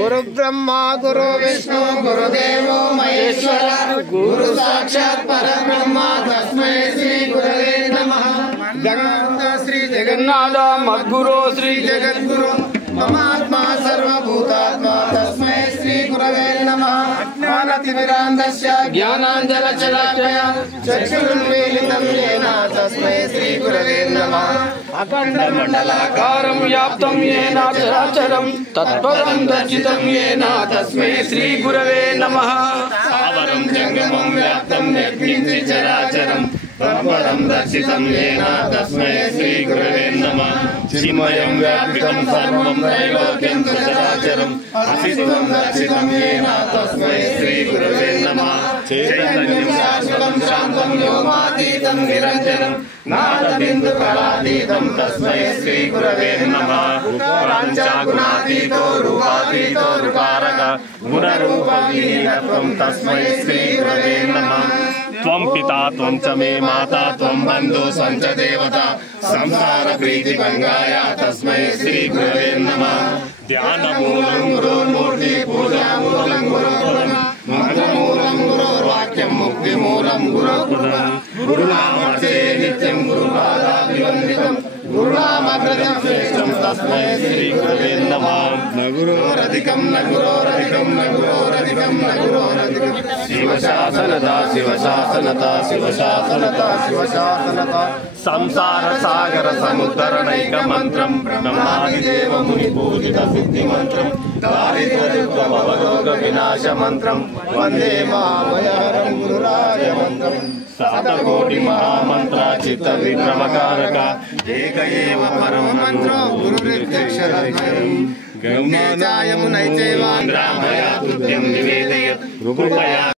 गुरु ब्रह्मा गुरु विष्णु गुरुदेवो महेश्वर गुरु साक्षात् परब्रह्म तस्मै श्री गुरवे नमः। जगन्नाथ श्री जगन्नाथ मद्गुरो श्री जगद्गुरु ममात्मा सर्वभूतात्मा तस्मै श्री गुरवे नमः। ज्ञानतिमिरान्धस्य ज्ञानाञ्जनशलाकया चक्षुरुन्मीलितं येन तस्मै श्री गुरवे नमः। अखण्डमण्डलाकारं व्याप्तं येन चराचरं तत्परं दर्शितं येन तस्मै श्री गुरवे नमः। स्थावरं जङ्गमं व्याप्तं यत्किञ्चित् चराचरं तत्परं दर्शितं येन तस्मै श्री गुरवे नमः। चिन्मयं व्यापितं सर्वं त्रैलोक्यं चराचरं अस्तित्वं दर्शितं येन तस्मै श्री गुरवे नमः। चैतन्यं शाश्वतं शान्तं व्योमातीतं निरञ्जनं नादबिन्दुकलातीतं तस्मै श्री गुरवे नमः। पञ्चगुणातीतो रूपातीतो रूपारक गुणरूपविहीनत्वं तस्मै श्री गुरवे नमः। त्वं पिता त्वं च मे माता त्वं बन्धु त्वं च देवता संसार प्रीतिभंगाय तस्मै श्री गुरवे नमः। ध्यानमूलं गुरुर्मूर्ति पूजामूलं गुरुपदं मंत्रमूलं गुरुर्वाक्यं मुक्तिमूलं गुरुपदं गुरुनामर्चे नित्यं गुरुपादाभिवन्दितं गुरुनामग्रजं श्रेष्ठं तस्मै श्री गुरवे नमः। न गुरोरधिकं न गुरोरधिकं न गुरोरधिकं न गुरोरधिकं शिवशासनता शिवशासनता शिवशासनता शिवशासनता। संसार सागर समुद्धरणैक मंत्रं ब्रह्मादिदेव मुनि पूजित सिद्धि मंत्रं दारिद्र्यभवरोग विनाश मंत्रं वंदे महाभयहरं गुरुराज मंत्रं। शतकोटि महामंत्र चित्त विक्रमकारक एक एव परम मंत्र गुरुरित्यक्षरं गम्येचायमुनैचैव रामया तुभ्यं निवेदयत् कृपया।